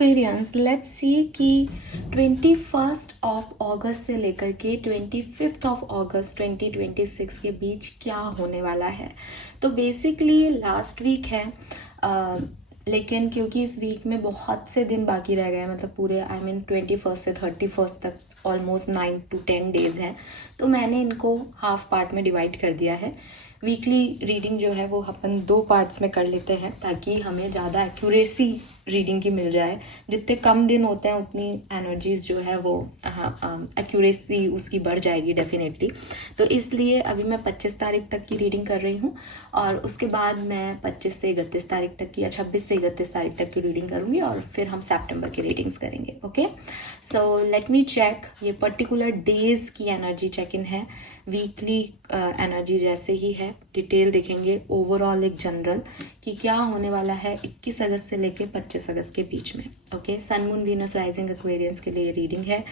Aquarians, let's see कि 21 of अगस्त से लेकर के 25 ऑफ अगस्त 2026 के बीच क्या होने वाला है। तो बेसिकली लास्ट वीक है, लेकिन क्योंकि इस वीक में बहुत से दिन बाकी रह गए हैं, मतलब पूरे 21 से 31 तक ऑलमोस्ट 9 to 10 डेज़ हैं, तो मैंने इनको हाफ पार्ट में डिवाइड कर दिया है। वीकली रीडिंग जो है वो अपन 2 पार्ट्स में कर लेते हैं ताकि हमें ज़्यादा एक्यूरेसी रीडिंग की मिल जाए। जितने कम दिन होते हैं उतनी एनर्जीज जो है वो एक्यूरेसी उसकी बढ़ जाएगी डेफिनेटली। तो इसलिए अभी मैं 25 तारीख तक की रीडिंग कर रही हूँ और उसके बाद मैं 25 से 31 तारीख तक की या 26 से 31 तारीख तक की रीडिंग करूँगी और फिर हम सितंबर की रीडिंग्स करेंगे। Okay, so let me check. ये पर्टिकुलर डेज की एनर्जी चेक इन है, वीकली एनर्जी जैसे ही है, डिटेल देखेंगे, ओवरऑल एक जनरल कि क्या होने वाला है 21 अगस्त से लेके 25 अगस्त के बीच में। Okay, sun moon Venus rising Aquarians के लिए ये रीडिंग है।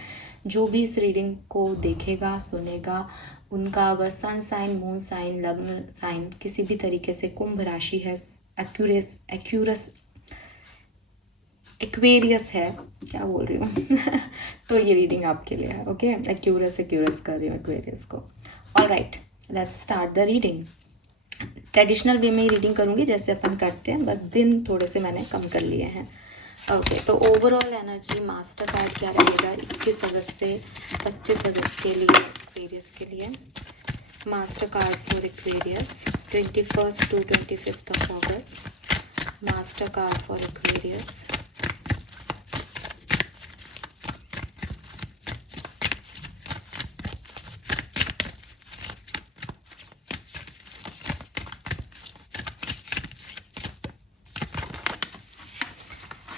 जो भी इस रीडिंग को देखेगा सुनेगा, उनका अगर सन साइन, मून साइन, लग्न साइन किसी भी तरीके से कुंभ राशि है, एक्वेरियस है, क्या बोल रही हूँ तो ये रीडिंग आपके लिए है। ओके, एक्यूरस कर रही हूँ एक्वेरियस को। Alright, let's start the reading. Traditional way में ही रीडिंग करूँगी जैसे अपन करते हैं, बस दिन थोड़े से मैंने कम कर लिए हैं। ओके, तो ओवरऑल एनर्जी मास्टर कार्ड क्या रहेगा 21 अगस्त से 25 अगस्त के लिए एक्वेरियस के लिए। Master card for Aquarius 21 to 25 of August. Master card for Aquarius.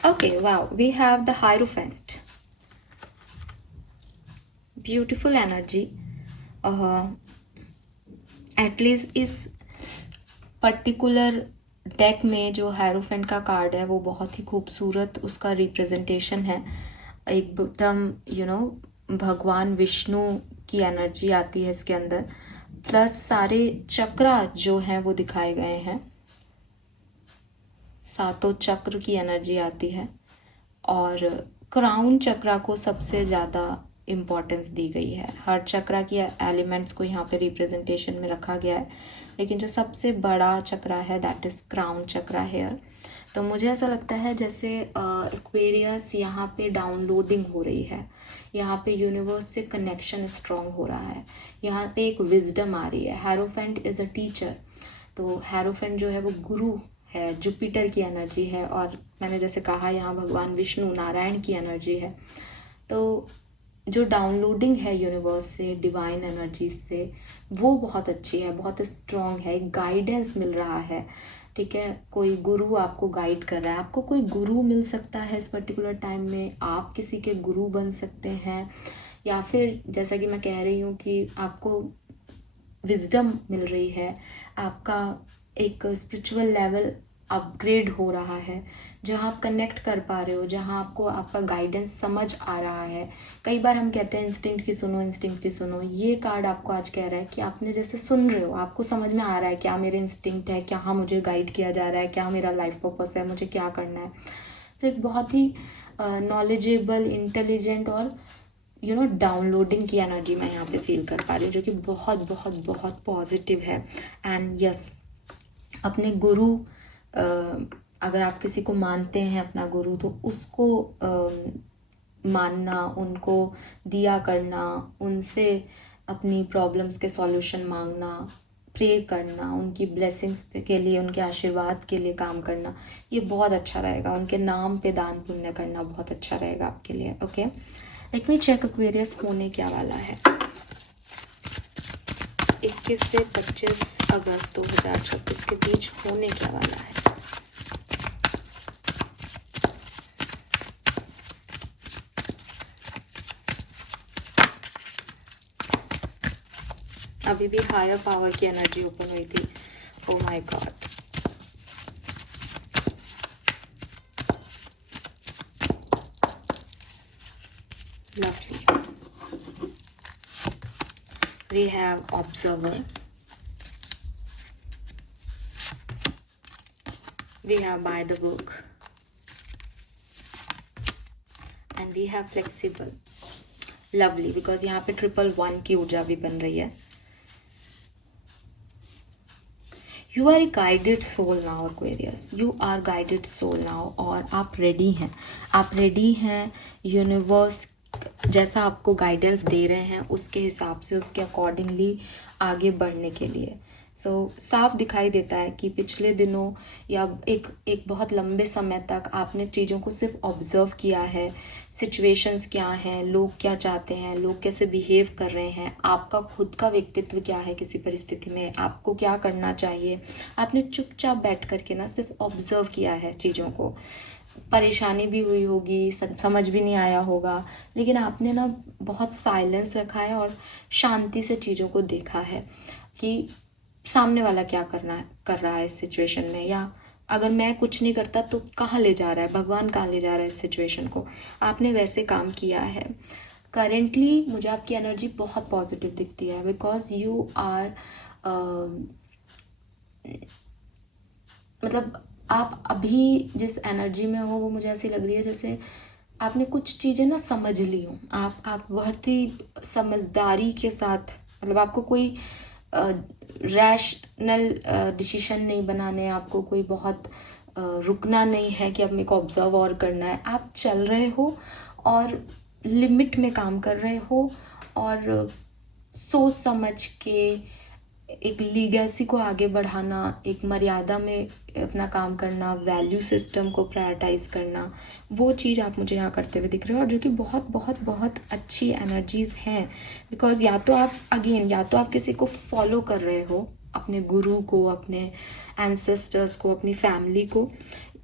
Okay, wow, we have the Hierophant. Beautiful energy. At least इस पर्टिकुलर डेक में जो हायरोफेंट का कार्ड है वो बहुत ही खूबसूरत उसका रिप्रेजेंटेशन है। एकदम भगवान विष्णु की एनर्जी आती है इसके अंदर, प्लस सारे चक्रा जो हैं वो दिखाए गए हैं, सातों चक्र की एनर्जी आती है और क्राउन चक्रा को सबसे ज़्यादा इम्पॉर्टेंस दी गई है। हर चक्रा की एलिमेंट्स को यहाँ पे रिप्रेजेंटेशन में रखा गया है, लेकिन जो सबसे बड़ा चक्रा है that is crown chakra here. तो मुझे ऐसा लगता है जैसे एक्वेरियस यहाँ पे डाउनलोडिंग हो रही है, यहाँ पे यूनिवर्स से कनेक्शन स्ट्रॉन्ग हो रहा है, यहाँ पे एक विजडम आ रही है। हैरोफेंट इज़ अ टीचर, तो हैरोफेंट जो है वो गुरु है, जुपिटर की एनर्जी है और मैंने जैसे कहा यहाँ भगवान विष्णु नारायण की एनर्जी है। तो जो डाउनलोडिंग है यूनिवर्स से, डिवाइन एनर्जी से, वो बहुत अच्छी है, बहुत स्ट्रॉन्ग है, गाइडेंस मिल रहा है। ठीक है, कोई गुरु आपको गाइड कर रहा है, आपको कोई गुरु मिल सकता है इस पर्टिकुलर टाइम में, आप किसी के गुरु बन सकते हैं, या फिर जैसा कि मैं कह रही हूँ कि आपको विजडम मिल रही है, आपका एक स्पिरिचुअल लेवल अपग्रेड हो रहा है, जहाँ आप कनेक्ट कर पा रहे हो, जहाँ आपको आपका गाइडेंस समझ आ रहा है। कई बार हम कहते हैं इंस्टिंक्ट की सुनो, इंस्टिंक्ट की सुनो। ये कार्ड आपको आज कह रहा है कि आपने जैसे सुन रहे हो, आपको समझ में आ रहा है क्या मेरे इंस्टिंक्ट है, क्या मुझे गाइड किया जा रहा है, क्या मेरा लाइफ पर्पस है, मुझे क्या करना है। तो एक बहुत ही नॉलेजेबल, इंटेलिजेंट और डाउनलोडिंग की एनर्जी मैं यहाँ पे फील कर पा रही हूँ, जो कि बहुत बहुत बहुत पॉजिटिव है। एंड यस, अपने गुरु, अगर आप किसी को मानते हैं अपना गुरु, तो उसको मानना, उनको दिया करना, उनसे अपनी प्रॉब्लम्स के सॉल्यूशन मांगना, प्रे करना, उनकी ब्लेसिंग्स के लिए, उनके आशीर्वाद के लिए काम करना, ये बहुत अच्छा रहेगा। उनके नाम पे दान पुण्य करना बहुत अच्छा रहेगा आपके लिए। Okay, let me check Aquarius होने क्या वाला है 21 से 25 अगस्त 2026 के बीच होने क्या वाला है। अभी भी हायर पावर की एनर्जी ओपन हुई थी। Oh my god, lovely. We have observer, we have by the book, and we have flexible, lovely, because यहाँ पे 111 की ऊर्जा भी बन रही है। You are a guided soul now Aquarius, you are guided soul now, और आप रेडी हैं, आप रेडी हैं यूनिवर्स जैसा आपको गाइडेंस दे रहे हैं उसके हिसाब से, उसके अकॉर्डिंगली आगे बढ़ने के लिए। सो साफ दिखाई देता है कि पिछले दिनों या एक बहुत लंबे समय तक आपने चीज़ों को सिर्फ ऑब्जर्व किया है, सिचुएशंस क्या हैं, लोग क्या चाहते हैं, लोग कैसे बिहेव कर रहे हैं, आपका खुद का व्यक्तित्व क्या है किसी परिस्थिति में, आपको क्या करना चाहिए। आपने चुपचाप बैठ करके ना सिर्फ ऑब्जर्व किया है चीज़ों को। परेशानी भी हुई होगी, समझ भी नहीं आया होगा, लेकिन आपने ना बहुत साइलेंस रखा है और शांति से चीज़ों को देखा है कि सामने वाला क्या कर रहा है इस सिचुएशन में, या अगर मैं कुछ नहीं करता तो कहाँ ले जा रहा है भगवान, कहाँ ले जा रहा है इस सिचुएशन को। आपने वैसे काम किया है। करेंटली मुझे आपकी एनर्जी बहुत पॉजिटिव दिखती है, बिकॉज यू आर मतलब आप अभी जिस एनर्जी में हो वो मुझे ऐसी लग रही है जैसे आपने कुछ चीज़ें ना समझ ली हो। आप बहुत ही समझदारी के साथ, मतलब आपको कोई रैशनल डिसीजन नहीं बनाने, आपको कोई बहुत रुकना नहीं है कि अब मेरे को ऑब्जर्व और करना है। आप चल रहे हो और लिमिट में काम कर रहे हो, और सोच समझ के एक लीगेसी को आगे बढ़ाना, एक मर्यादा में अपना काम करना, वैल्यू सिस्टम को प्रायोरिटाइज करना, वो चीज़ आप मुझे यहाँ करते हुए दिख रहे हो, और जो कि बहुत बहुत बहुत अच्छी एनर्जीज़ हैं। बिकॉज या तो आप किसी को फॉलो कर रहे हो, अपने गुरु को, अपने एंसेस्टर्स को, अपनी फैमिली को,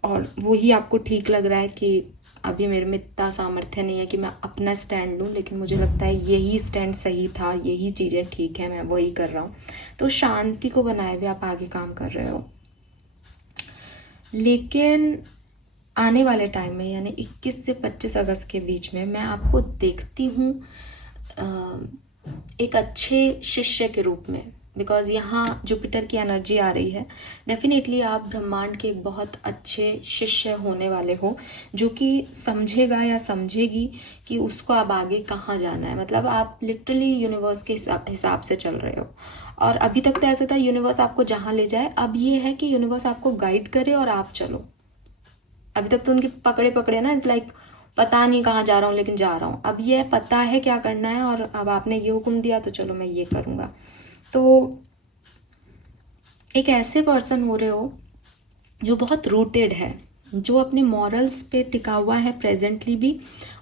और वही आपको ठीक लग रहा है कि अभी मेरे में इतना सामर्थ्य नहीं है कि मैं अपना स्टैंड लूँ, लेकिन मुझे लगता है यही स्टैंड सही था, यही चीज़ें ठीक है, मैं वही कर रहा हूँ। तो शांति को बनाए हुए आप आगे काम कर रहे हो। लेकिन आने वाले टाइम में यानी 21 से 25 अगस्त के बीच में मैं आपको देखती हूँ एक अच्छे शिष्य के रूप में, बिकॉज यहाँ जुपिटर की एनर्जी आ रही है। डेफिनेटली आप ब्रह्मांड के एक बहुत अच्छे शिष्य होने वाले हो, जो कि समझेगा या समझेगी कि उसको अब आगे कहाँ जाना है। मतलब आप लिटरली यूनिवर्स के हिसाब से चल रहे हो, और अभी तक तो ऐसा था यूनिवर्स आपको जहाँ ले जाए, अब ये है कि यूनिवर्स आपको गाइड करे और आप चलो। अभी तक तो उनके पकड़े ना, इट्स लाइक पता नहीं कहाँ जा रहा हूँ लेकिन जा रहा हूँ। अब ये पता है क्या करना है, और अब आपने ये हुक्म दिया तो चलो मैं ये करूँगा। तो एक ऐसे पर्सन हो रहे हो जो बहुत रूटेड है, जो अपने मॉरल्स पे टिका हुआ है प्रेजेंटली भी,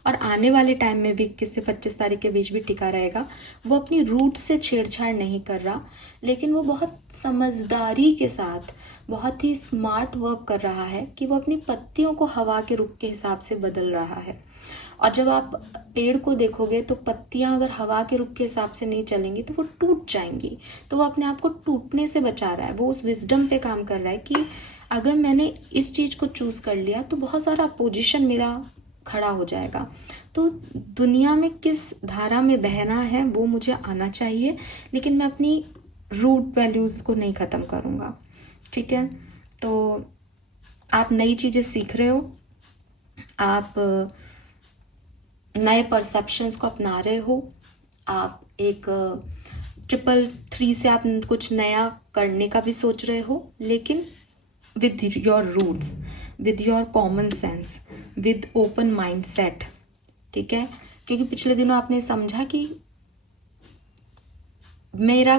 और आने वाले टाइम में भी 21 से 25 तारीख के बीच भी टिका रहेगा। वो अपनी रूट से छेड़छाड़ नहीं कर रहा, लेकिन वो बहुत समझदारी के साथ बहुत ही स्मार्ट वर्क कर रहा है कि वो अपनी पत्तियों को हवा के रुख के हिसाब से बदल रहा है। और जब आप पेड़ को देखोगे तो पत्तियां अगर हवा के रुख के हिसाब से नहीं चलेंगी तो वो टूट जाएंगी। तो वो अपने आप को टूटने से बचा रहा है। वो उस विजडम पे काम कर रहा है कि अगर मैंने इस चीज़ को चूज़ कर लिया तो बहुत सारा अपोजिशन मेरा खड़ा हो जाएगा। तो दुनिया में किस धारा में बहना है वो मुझे आना चाहिए, लेकिन मैं अपनी रूट वैल्यूज़ को नहीं ख़त्म करूँगा। ठीक है, तो आप नई चीज़ें सीख रहे हो, आप नए परसेप्शंस को अपना रहे हो, आप एक 333 से आप कुछ नया करने का भी सोच रहे हो, लेकिन with your roots, with your common sense, with open mind set. ठीक है, क्योंकि पिछले दिनों आपने समझा कि मेरा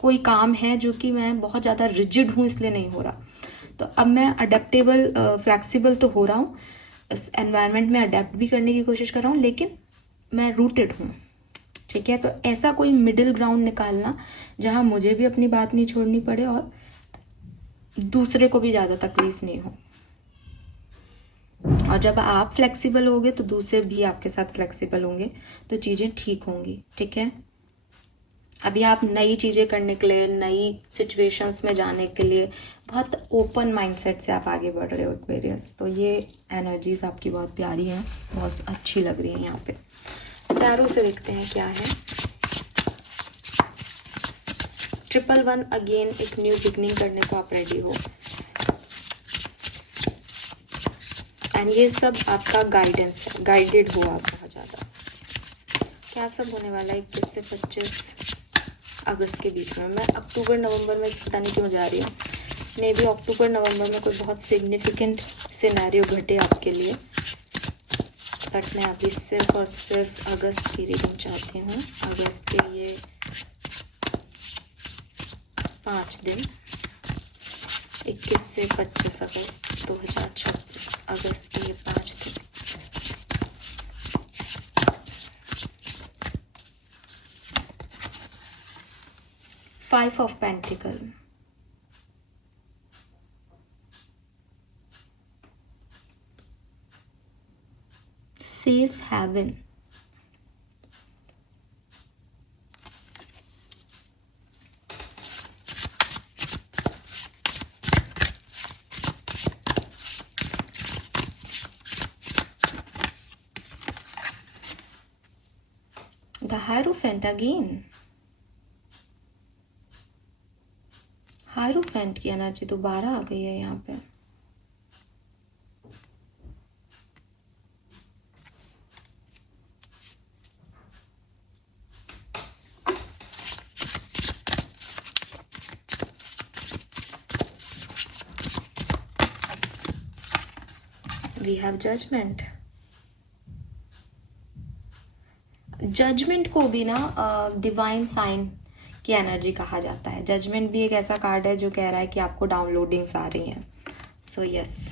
कोई काम है जो कि मैं बहुत ज़्यादा रिजिड हूँ इसलिए नहीं हो रहा, तो अब मैं अडेप्टेबल फ्लेक्सिबल तो हो रहा हूँ, इस एनवायरनमेंट में अडेप्ट भी करने की कोशिश कर रहा हूँ, लेकिन मैं रूटेड हूँ। ठीक है, तो ऐसा कोई मिडिल ग्राउंड निकालना जहाँ मुझे भी अपनी बात नहीं छोड़नी पड़े और दूसरे को भी ज़्यादा तकलीफ नहीं हो। और जब आप फ्लेक्सिबल होगे तो दूसरे भी आपके साथ फ्लेक्सिबल होंगे, तो चीज़ें ठीक होंगी। ठीक है, अभी आप नई चीज़ें करने के लिए, नई सिचुएशंस में जाने के लिए बहुत ओपन माइंडसेट से आप आगे बढ़ रहे हो एक्वेरियस। तो ये एनर्जीज आपकी बहुत प्यारी हैं, बहुत अच्छी लग रही हैं। यहाँ पे चारों से देखते हैं क्या है। 111 अगेन एक न्यू बिगनिंग करने को आप रेडी हो। एंड ये सब आपका गाइडेंस है, गाइडेड हो आप बहुत ज़्यादा। क्या सब होने वाला है 21 से 25 अगस्त के बीच में। मैं अक्टूबर नवंबर में पता नहीं क्यों जा रही हूँ, मे बी अक्टूबर नवंबर में कोई बहुत सिग्निफिकेंट सिनेरियो घटे आपके लिए, बट मैं अभी सिर्फ और सिर्फ अगस्त की रीडिंग चाहती हूँ। अगस्त के ये 5 दिन, 21 से 25 अगस्त 2026, अगस्त के ये 5 दिन। Five of pentacle, safe haven, the hierophant again. Hierophant की एनर्जी दोबारा आ गई है यहाँ पे। We have judgement. जजमेंट को भी ना डिवाइन साइन की एनर्जी कहा जाता है। जजमेंट भी एक ऐसा कार्ड है जो कह रहा है कि आपको डाउनलोडिंग्स आ रही हैं। So yes,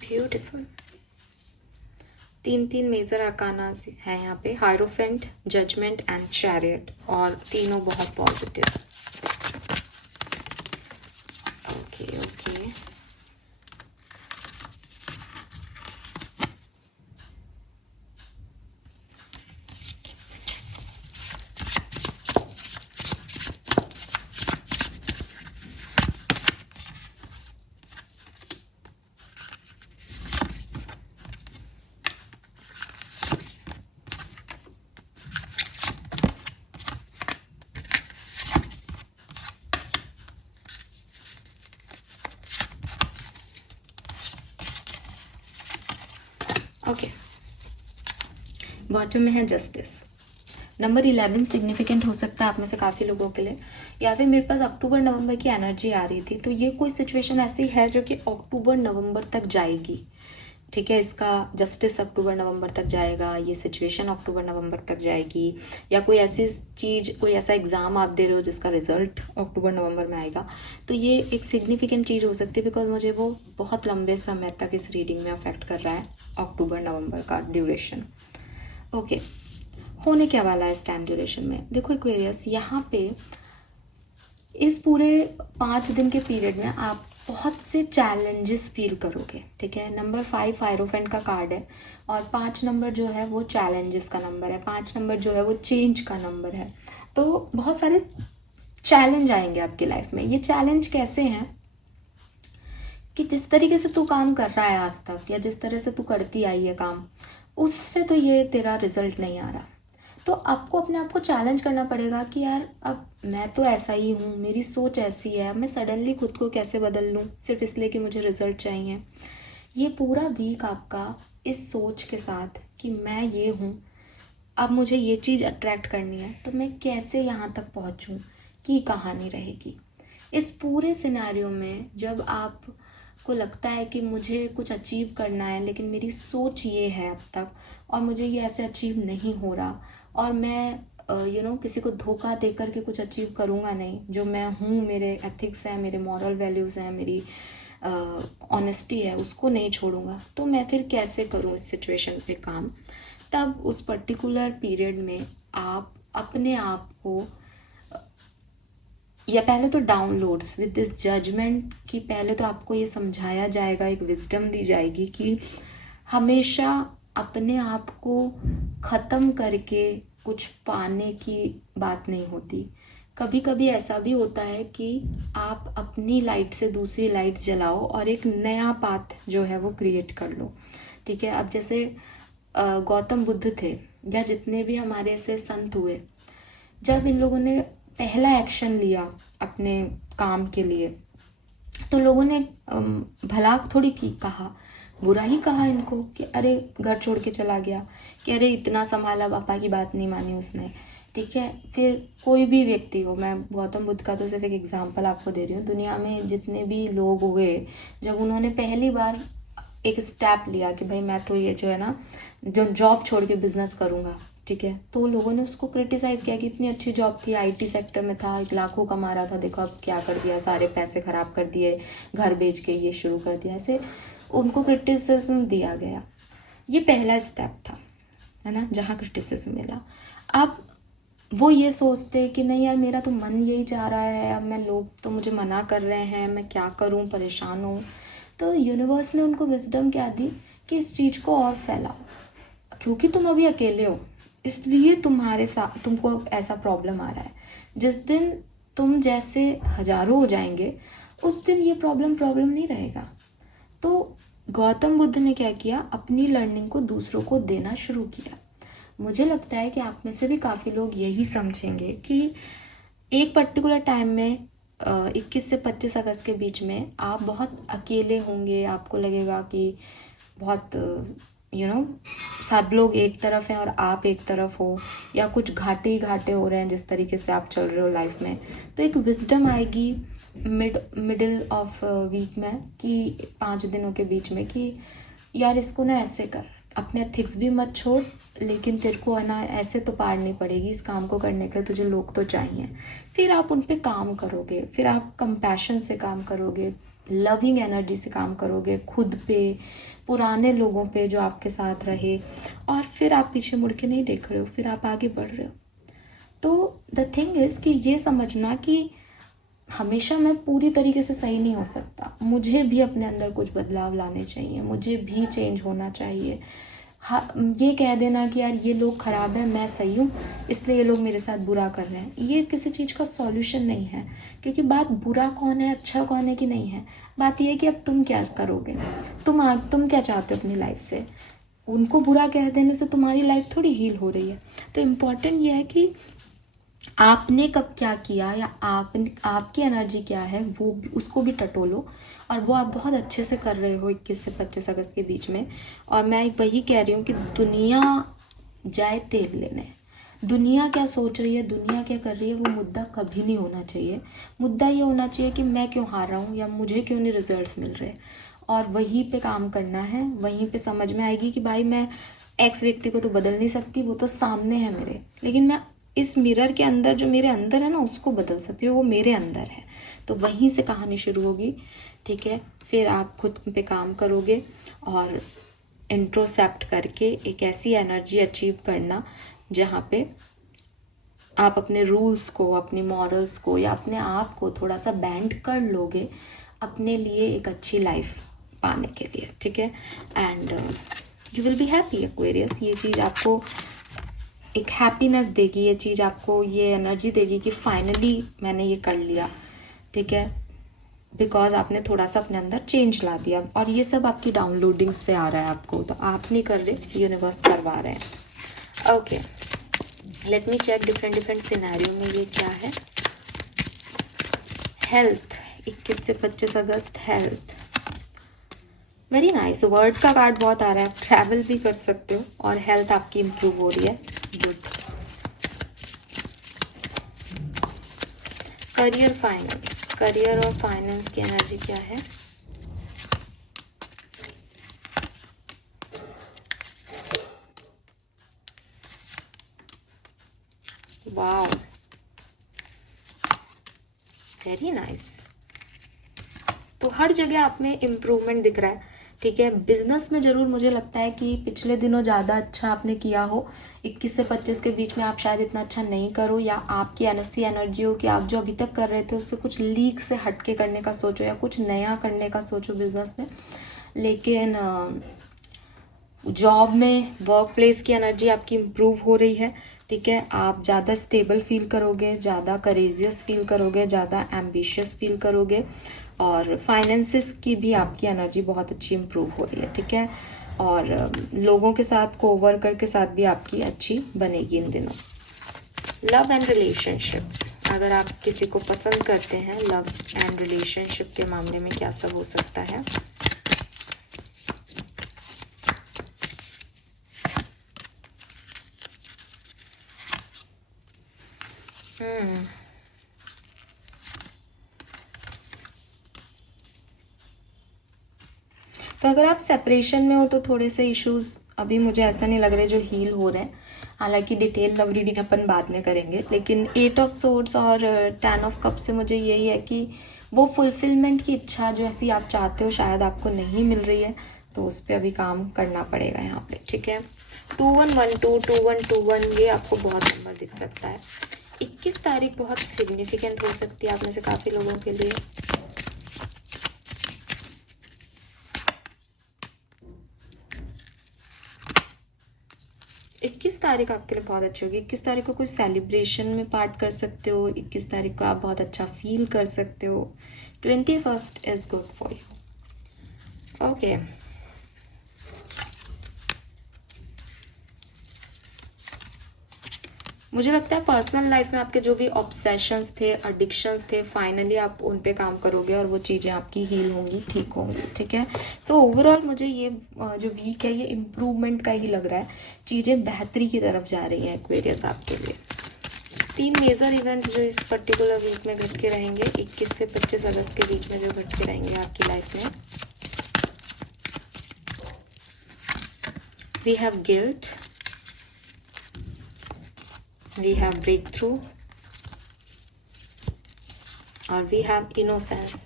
beautiful. 3 major arcana है यहाँ पे, हायरोफेंट, जजमेंट एंड चैरियट, और तीनों बहुत positive. Okay okay, okay. Bottom में है जस्टिस। नंबर 11 सिग्निफिकेंट हो सकता है आप में से काफ़ी लोगों के लिए, या फिर मेरे पास अक्टूबर नवंबर की एनर्जी आ रही थी, तो ये कोई सिचुएशन ऐसी है जो कि अक्टूबर नवंबर तक जाएगी। ठीक है, इसका जस्टिस अक्टूबर नवंबर तक जाएगा, ये सिचुएशन अक्टूबर नवंबर तक जाएगी, या कोई ऐसी चीज़, कोई ऐसा एग्ज़ाम आप दे रहे हो जिसका रिजल्ट अक्टूबर नवंबर में आएगा, तो ये एक सिग्निफिकेंट चीज़ हो सकती है, बिकॉज मुझे वो बहुत लंबे समय तक इस रीडिंग में अफेक्ट कर रहा है, अक्टूबर नवंबर का ड्यूरेशन। ओके, होने क्या वाला है इस टाइम ड्यूरेशन में? देखो एक्वेरियस, यहाँ पे इस पूरे 5 दिन के पीरियड में आप बहुत से चैलेंजेस फील करोगे। ठीक है, नंबर 5 हायरोफेंट का कार्ड है, और 5 नंबर जो है वो चैलेंजेस का नंबर है, 5 नंबर जो है वो चेंज का नंबर है। तो बहुत सारे चैलेंज आएंगे आपकी लाइफ में। ये चैलेंज कैसे हैं कि जिस तरीके से तू काम कर रहा है आज तक, या जिस तरह से तू करती आई है काम, उससे तो ये तेरा रिजल्ट नहीं आ रहा। तो आपको अपने आप को चैलेंज करना पड़ेगा कि यार अब मैं तो ऐसा ही हूँ, मेरी सोच ऐसी है, अब मैं सडनली खुद को कैसे बदल लूँ सिर्फ इसलिए कि मुझे रिजल्ट चाहिए। ये पूरा वीक आपका इस सोच के साथ कि मैं ये हूँ, अब मुझे ये चीज़ अट्रैक्ट करनी है, तो मैं कैसे यहाँ तक पहुँचूँ की कहानी रहेगी। इस पूरे सिनेरियो में जब आप को लगता है कि मुझे कुछ अचीव करना है, लेकिन मेरी सोच ये है अब तक, और मुझे ये ऐसे अचीव नहीं हो रहा, और मैं किसी को धोखा दे करके कुछ अचीव करूँगा नहीं, जो मैं हूँ, मेरे एथिक्स हैं, मेरे मॉरल वैल्यूज़ हैं, मेरी ऑनेस्टी है उसको नहीं छोड़ूंगा तो मैं फिर कैसे करूँ इस सिचुएशन पे काम। तब उस पर्टिकुलर पीरियड में आप अपने आप को, या पहले तो डाउनलोड्स विद दिस जजमेंट कि पहले तो आपको ये समझाया जाएगा, एक विजडम दी जाएगी कि हमेशा अपने आप को ख़त्म करके कुछ पाने की बात नहीं होती। कभी कभी ऐसा भी होता है कि आप अपनी लाइट से दूसरी लाइट जलाओ और एक नया पाथ जो है वो क्रिएट कर लो। ठीक है, अब जैसे गौतम बुद्ध थे या जितने भी हमारे ऐसे संत हुए, जब इन लोगों ने पहला एक्शन लिया अपने काम के लिए तो लोगों ने भला थोड़ी की कहा, बुरा ही कहा इनको कि अरे घर छोड़ के चला गया, कि अरे इतना संभाला पापा की बात नहीं मानी उसने। ठीक है, फिर कोई भी व्यक्ति हो, मैं गौतम बुद्ध का तो सिर्फ एक एग्जांपल आपको दे रही हूँ, दुनिया में जितने भी लोग हुए जब उन्होंने पहली बार एक स्टेप लिया कि भाई मैं तो ये जो है ना जो जॉब छोड़ के बिजनेस करूँगा, ठीक है, तो लोगों ने उसको क्रिटिसाइज़ किया कि इतनी अच्छी जॉब थी, आईटी सेक्टर में था, लाखों कमा रहा था, देखो अब क्या कर दिया, सारे पैसे खराब कर दिए, घर बेच के ये शुरू कर दिया, ऐसे उनको क्रिटिसिज्म दिया गया। ये पहला स्टेप था, है ना, जहाँ क्रिटिसिज्म मिला। अब वो ये सोचते कि नहीं यार मेरा तो मन यही चाह रहा है, अब मैं, लोग तो मुझे मना कर रहे हैं, मैं क्या करूँ, परेशान हूँ। तो यूनिवर्स ने उनको विजडम क्या दी कि इस चीज़ को और फैलाओ, क्योंकि तुम अभी अकेले हो इसलिए तुम्हारे साथ तुमको ऐसा प्रॉब्लम आ रहा है। जिस दिन तुम जैसे हजारों हो जाएंगे उस दिन ये प्रॉब्लम नहीं रहेगा। तो गौतम बुद्ध ने क्या किया, अपनी लर्निंग को दूसरों को देना शुरू किया। मुझे लगता है कि आप में से भी काफ़ी लोग यही समझेंगे कि एक पर्टिकुलर टाइम में 21 से 25 अगस्त के बीच में आप बहुत अकेले होंगे, आपको लगेगा कि बहुत सब लोग एक तरफ हैं और आप एक तरफ हो, या कुछ घाटे ही घाटे हो रहे हैं जिस तरीके से आप चल रहे हो लाइफ में। तो एक विजडम आएगी मिडिल ऑफ वीक में कि 5 दिनों के बीच में कि यार इसको ना ऐसे कर, अपने एथिक्स भी मत छोड़, लेकिन तेरे को है ना ऐसे तो पारनी पड़ेगी, इस काम को करने के लिए तुझे लोग तो चाहिए। फिर आप उन पे काम करोगे, फिर आप कंपैशन से काम करोगे, लविंग एनर्जी से काम करोगे, खुद पे, पुराने लोगों पे जो आपके साथ रहे, और फिर आप पीछे मुड़ के नहीं देख रहे हो, फिर आप आगे बढ़ रहे हो। तो द थिंग इज़ कि ये समझना कि हमेशा मैं पूरी तरीके से सही नहीं हो सकता, मुझे भी अपने अंदर कुछ बदलाव लाने चाहिए, मुझे भी चेंज होना चाहिए। हाँ, ये कह देना कि यार ये लोग ख़राब हैं, मैं सही हूँ, इसलिए ये लोग मेरे साथ बुरा कर रहे हैं, ये किसी चीज़ का सॉल्यूशन नहीं है। क्योंकि बात बुरा कौन है अच्छा कौन है की नहीं है, बात ये है कि अब तुम क्या करोगे, तुम क्या चाहते हो अपनी लाइफ से। उनको बुरा कह देने से तुम्हारी लाइफ थोड़ी हील हो रही है। तो इम्पॉर्टेंट ये है कि आपने कब क्या किया, या आपकी एनर्जी क्या है, वो उसको भी टटोलो, और वो आप बहुत अच्छे से कर रहे हो 21 से 25 अगस्त के बीच में। और मैं वही कह रही हूँ कि दुनिया जाए तेल लेने, दुनिया क्या सोच रही है, दुनिया क्या कर रही है, वो मुद्दा कभी नहीं होना चाहिए। मुद्दा ये होना चाहिए कि मैं क्यों हार रहा हूँ, या मुझे क्यों नहीं रिजल्ट्स मिल रहे, और वहीं पे काम करना है। वहीं पे समझ में आएगी कि भाई मैं एक्स व्यक्ति को तो बदल नहीं सकती, वो तो सामने है मेरे, लेकिन मैं इस मिरर के अंदर जो मेरे अंदर है ना उसको बदल सकती हूँ, वो मेरे अंदर है। तो वहीं से कहानी शुरू होगी। ठीक है, फिर आप खुद पे काम करोगे और इंट्रोसेप्ट करके एक ऐसी एनर्जी अचीव करना जहाँ पे आप अपने रूल्स को, अपनी मॉरल्स को, या अपने आप को थोड़ा सा बैंड कर लोगे अपने लिए एक अच्छी लाइफ पाने के लिए। ठीक है, and you will be happy Aquarius. ये चीज़ आपको एक हैप्पीनेस देगी, ये चीज़ आपको ये एनर्जी देगी कि फाइनली मैंने ये कर लिया। ठीक है, बिकॉज आपने थोड़ा सा अपने अंदर चेंज ला दिया, और ये सब आपकी डाउनलोडिंग से आ रहा है आपको, तो आप नहीं कर रहे, यूनिवर्स करवा रहे हैं। Okay, let me check different scenario में ये क्या है। हेल्थ, 21 से 25 अगस्त, हेल्थ वेरी नाइस। वर्ड का कार्ड बहुत आ रहा है, ट्रैवल भी कर सकते हो और हेल्थ आपकी इम्प्रूव हो रही है, गुड। करियर, फाइनेंस, करियर और फाइनेंस की एनर्जी क्या है। Wow, very nice. तो हर जगह आप में इम्प्रूवमेंट दिख रहा है, ठीक है। बिजनेस में ज़रूर मुझे लगता है कि पिछले दिनों ज़्यादा अच्छा आपने किया हो, 21 से 25 के बीच में आप शायद इतना अच्छा नहीं करो, या आपकी ऐसी एनर्जी हो कि आप जो अभी तक कर रहे थे उससे कुछ लीक से हट के करने का सोचो या कुछ नया करने का सोचो बिजनेस में। लेकिन जॉब में वर्क प्लेस की एनर्जी आपकी इम्प्रूव हो रही है, ठीक है। आप ज़्यादा स्टेबल फील करोगे, ज़्यादा करेजियस फील करोगे, ज़्यादा एम्बिशियस फील करोगे, और फाइनेंसिस की भी आपकी एनर्जी बहुत अच्छी इम्प्रूव हो रही है, ठीक है। और लोगों के साथ, कोवर्कर के साथ भी आपकी अच्छी बनेगी इन दिनों। लव एंड रिलेशनशिप, अगर आप किसी को पसंद करते हैं, लव एंड रिलेशनशिप के मामले में क्या सब हो सकता है। तो अगर आप सेपरेशन में हो तो थोड़े से इश्यूज अभी मुझे ऐसा नहीं लग रहा है जो हील हो रहे हैं। हालांकि डिटेल लव रीडिंग अपन बाद में करेंगे, लेकिन 8 ऑफ सोर्ड्स और 10 ऑफ कप से मुझे यही है कि वो फुलफिलमेंट की इच्छा जो ऐसी आप चाहते हो शायद आपको नहीं मिल रही है, तो उस पर अभी काम करना पड़ेगा यहाँ पे, ठीक है। 2112 2121 ये आपको बहुत नंबर दिख सकता है। 21 तारीख बहुत सिग्निफिकेंट हो सकती है आप में से काफ़ी लोगों के लिए। इक्कीस तारीख आपके लिए बहुत अच्छी होगी। 21 तारीख को कोई सेलिब्रेशन में पार्ट कर सकते हो। 21 तारीख को आप बहुत अच्छा फील कर सकते हो। 21st is good for you. Okay, मुझे लगता है पर्सनल लाइफ में आपके जो भी ऑब्सेशंस थे, एडिक्शंस थे, फाइनली आप उन पे काम करोगे और वो चीज़ें आपकी हील होंगी, ठीक होंगी, ठीक है। सो ओवरऑल मुझे ये जो वीक है ये इम्प्रूवमेंट का ही लग रहा है। चीज़ें बेहतरी की तरफ जा रही हैं एक्वेरियस आपके लिए। 3 मेजर इवेंट्स जो इस पर्टिकुलर वीक में घट के रहेंगे, 21 से 25 अगस्त के बीच में जो घट के रहेंगे आपकी लाइफ में। We have guilt, we have breakthrough, or we have innocence.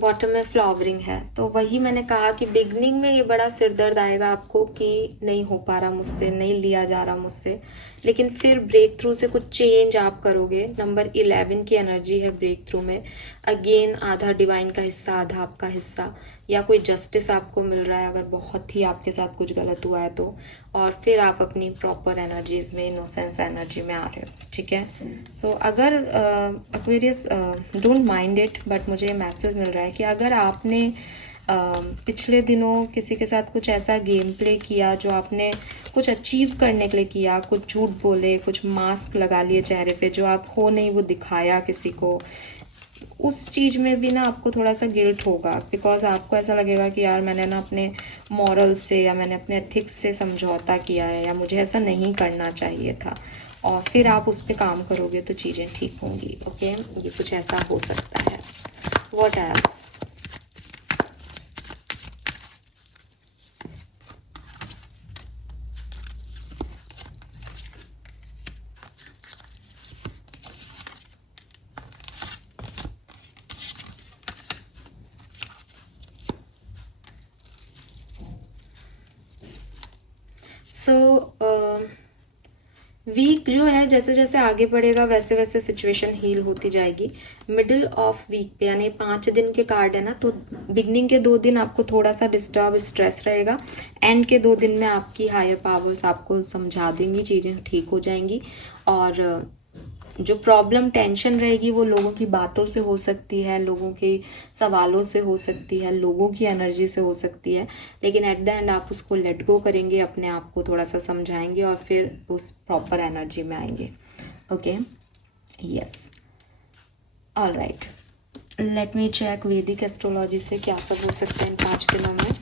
Bottom में फ्लावरिंग है, तो वही मैंने कहा कि बिगनिंग में ये बड़ा सिर दर्द आएगा आपको कि नहीं हो पा रहा मुझसे, नहीं लिया जा रहा मुझसे, लेकिन फिर ब्रेक थ्रू से कुछ चेंज आप करोगे। नंबर 11 की एनर्जी है ब्रेक थ्रू में। अगेन आधा डिवाइन का हिस्सा, आधा आपका हिस्सा, या कोई जस्टिस आपको मिल रहा है अगर बहुत ही आपके साथ कुछ गलत हुआ है तो, और फिर आप अपनी प्रॉपर एनर्जीज में, इनोसेंस एनर्जी में आ रहे हो, ठीक है। सो अगर Aquarius don't mind it, but मुझे मैसेज मिल रहा है कि अगर आपने पिछले दिनों किसी के साथ कुछ ऐसा गेम प्ले किया जो आपने कुछ अचीव करने के लिए किया, कुछ झूठ बोले, कुछ मास्क लगा लिए चेहरे पे, जो आप हो नहीं वो दिखाया किसी को, उस चीज़ में भी ना आपको थोड़ा सा गिल्ट होगा, बिकॉज आपको ऐसा लगेगा कि यार मैंने ना अपने मॉरल से या मैंने अपने एथिक्स से समझौता किया है, या मुझे ऐसा नहीं करना चाहिए था, और फिर आप उस पर काम करोगे तो चीज़ें ठीक होंगी। ओके, ये कुछ ऐसा हो सकता है। What else? वीक जो है जैसे जैसे आगे बढ़ेगा वैसे वैसे सिचुएशन हील होती जाएगी। मिडिल ऑफ वीक पे यानी 5 दिन के कार्ड है ना, तो बिगनिंग के 2 दिन आपको थोड़ा सा डिस्टर्ब, स्ट्रेस रहेगा। एंड के 2 दिन में आपकी हायर पावर्स आपको समझा देंगी, चीज़ें ठीक हो जाएंगी। और जो प्रॉब्लम, टेंशन रहेगी वो लोगों की बातों से हो सकती है, लोगों के सवालों से हो सकती है, लोगों की एनर्जी से हो सकती है, लेकिन एट द एंड आप उसको लेट गो करेंगे, अपने आप को थोड़ा सा समझाएंगे और फिर उस प्रॉपर एनर्जी में आएंगे। Okay, yes, all right, let me check Vedic astrology से क्या सब हो सकता है इन 5 दिनों में।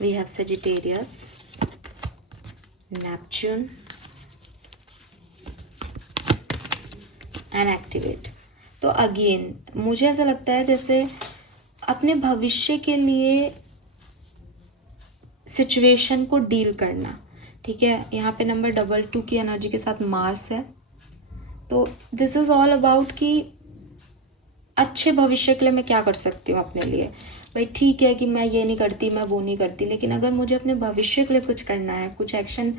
We have Sagittarius, Neptune, and activate. तो अगेन मुझे ऐसा लगता है जैसे अपने भविष्य के लिए सिचुएशन को डील करना, ठीक है। यहाँ पे नंबर 22 की एनर्जी के साथ मार्स है, तो दिस इज़ ऑल अबाउट कि अच्छे भविष्य के लिए मैं क्या कर सकती हूँ अपने लिए। भाई ठीक है कि मैं ये नहीं करती, मैं वो नहीं करती, लेकिन अगर मुझे अपने भविष्य के लिए कुछ करना है, कुछ एक्शन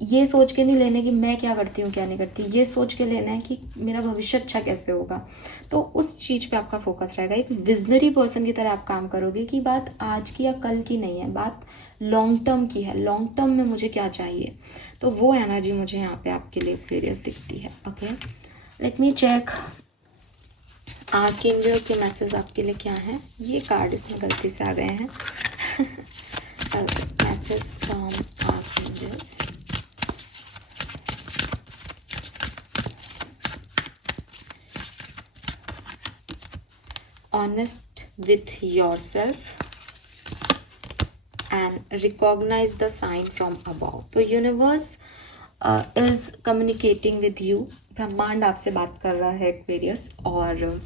ये सोच के नहीं लेने कि मैं क्या करती हूँ क्या नहीं करती, ये सोच के लेना है कि मेरा भविष्य अच्छा कैसे होगा, तो उस चीज़ पे आपका फोकस रहेगा। एक विजनरी पर्सन की तरह आप काम करोगे कि बात आज की या कल की नहीं है, बात लॉन्ग टर्म की है, लॉन्ग टर्म में मुझे क्या चाहिए। तो वो एनर्जी मुझे यहाँ पे आपके लिए एक्वेरियस दिखती है। Okay, let me check archangel के मैसेज आपके लिए क्या है। ये कार्ड इसमें गलती से आ गए हैं। Message from archangels. Honest with yourself and recognize the sign from above. तो universe is communicating with you, ब्रह्मांड आपसे बात कर रहा है एक्वेरियस। और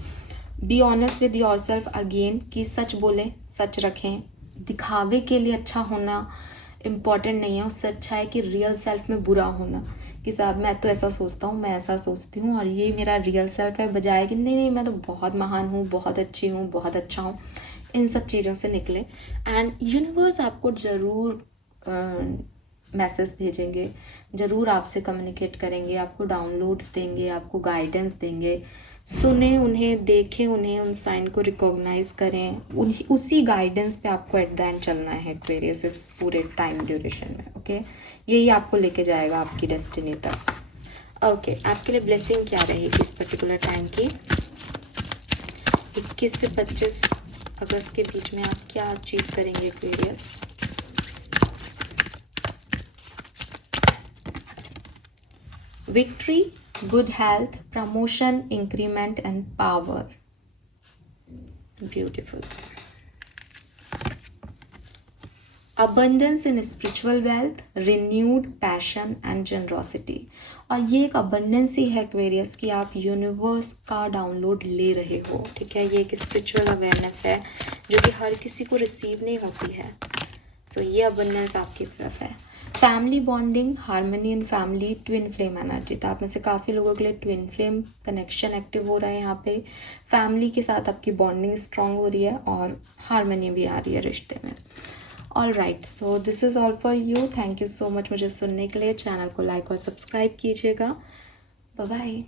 be honest with your self again, कि सच बोलें, सच रखें। दिखावे के लिए अच्छा होना इम्पॉर्टेंट नहीं है, उससे अच्छा है कि रियल सेल्फ में बुरा होना, कि साहब मैं तो ऐसा सोचता हूँ, मैं ऐसा सोचती हूँ और ये मेरा रियल सेल्फ है, बजाय कि नहीं नहीं मैं तो बहुत महान हूँ, बहुत अच्छी हूँ, बहुत अच्छा हूँ। इन सब चीज़ों से निकले एंड यूनिवर्स आपको ज़रूर मैसेज भेजेंगे, ज़रूर आपसे कम्युनिकेट करेंगे, आपको डाउनलोड्स देंगे, आपको गाइडेंस देंगे। सुने उन्हें, देखें उन्हें, उन साइन को रिकॉग्नाइज करें, उसी गाइडेंस पे आपको एट द एंड चलना है एक्वेरियस इस पूरे टाइम ड्यूरेशन में। ओके, यही आपको लेके जाएगा आपकी डेस्टिनी तक। ओके, आपके लिए ब्लेसिंग क्या रहेगी इस पर्टिकुलर टाइम की? 21 से 25 अगस्त के बीच में आप क्या अचीव करेंगे Aquarius? Victory, good health, promotion, increment and power. Beautiful. Abundance in spiritual wealth, renewed passion and generosity. और ये एक abundance ही है एक्वेरियस कि आप यूनिवर्स का डाउनलोड ले रहे हो, ठीक है। ये एक स्पिरिचुअल अवेयरनेस है जो कि हर किसी को रिसीव नहीं होती है। सो ये abundance आपकी तरफ है। Family bonding, harmony in family, twin flame energy. तो आप में से काफ़ी लोगों के लिए ट्विन फ्लेम कनेक्शन एक्टिव हो रहा है यहाँ पे। फैमिली के साथ आपकी बॉन्डिंग स्ट्रांग हो रही है और हार्मनी भी आ रही है रिश्ते में। All right, so this is all for you. Thank you so much मुझे सुनने के लिए। चैनल को लाइक और सब्सक्राइब कीजिएगा। Bye bye.